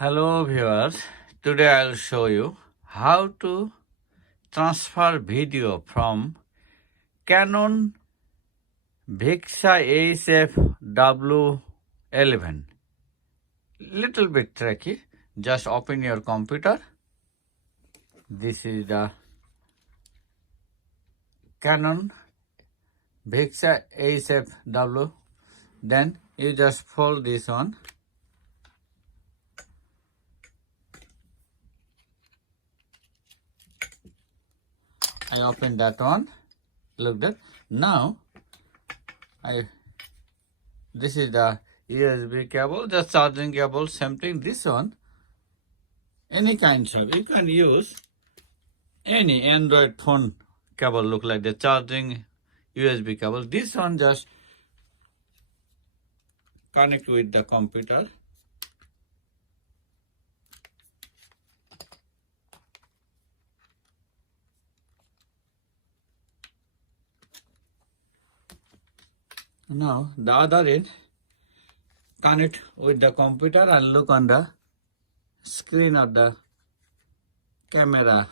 Hello viewers, today I'll show you how to transfer video from Canon VIXIA HF W11. Little bit tricky, just open your computer. This is the Canon VIXIA HF W. Then you just fold this on. I open that one. Look that. Now, this is the USB cable, the charging cable, same thing. This one, any kind of, you can use any Android phone cable, look like the charging USB cable. This one just connect with the computer. Now, the other end, connect with the computer and look on the screen of the camera.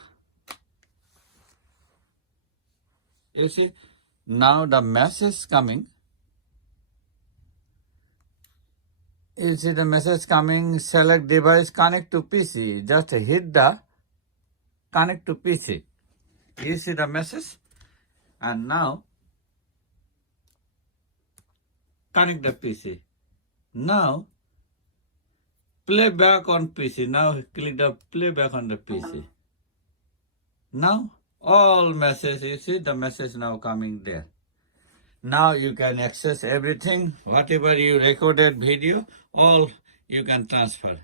You see, now the message coming. You see the message coming, select device, connect to PC. Just hit the connect to PC. You see the message? And now, connect the PC. Now, playback on PC. Now, click the playback on the PC. Now, all messages, you see the message now coming there. Now, you can access everything, whatever you recorded video, all you can transfer.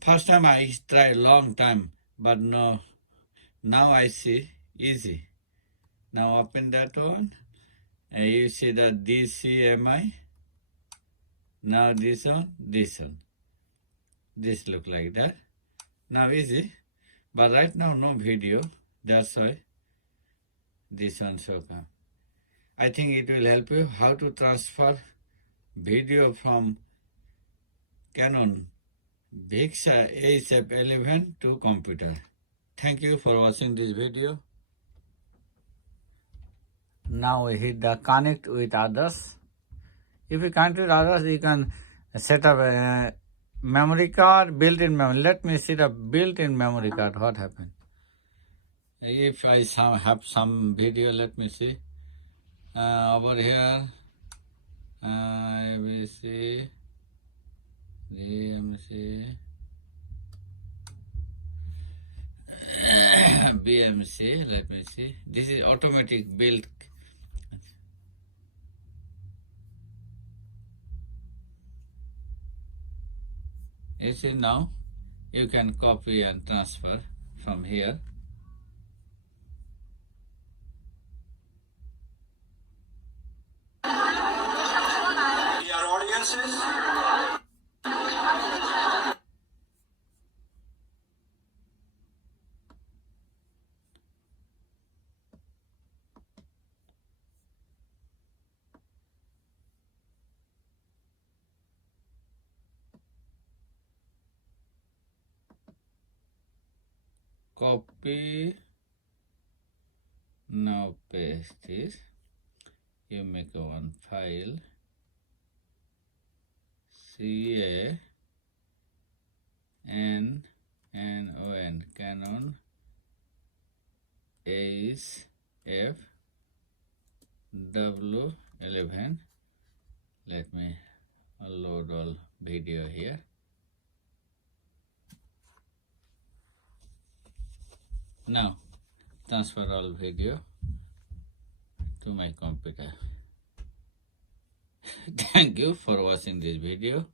First time I tried long time, but no, now I see easy. Now, open that one. And you see the DCMI. Now this one. This look like that. Now easy. But right now no video. That's why this one show come. I think it will help you how to transfer video from Canon VIXIA HF11 to computer. Thank you for watching this video. Now we hit the connect with others. If you connect with others, you can set up a memory card, built-in memory. Let me see the built-in memory card, what happened. If I have some video, let me see. Over here, ABC, DMC, BMC, let me see. This is automatic build. You see now, you can copy and transfer from here. Dear audiences, Copy, now paste this. You make a one file, CANON, Canon HF W11. Let me load all video here. Now, transfer all video to my computer. Thank you for watching this video.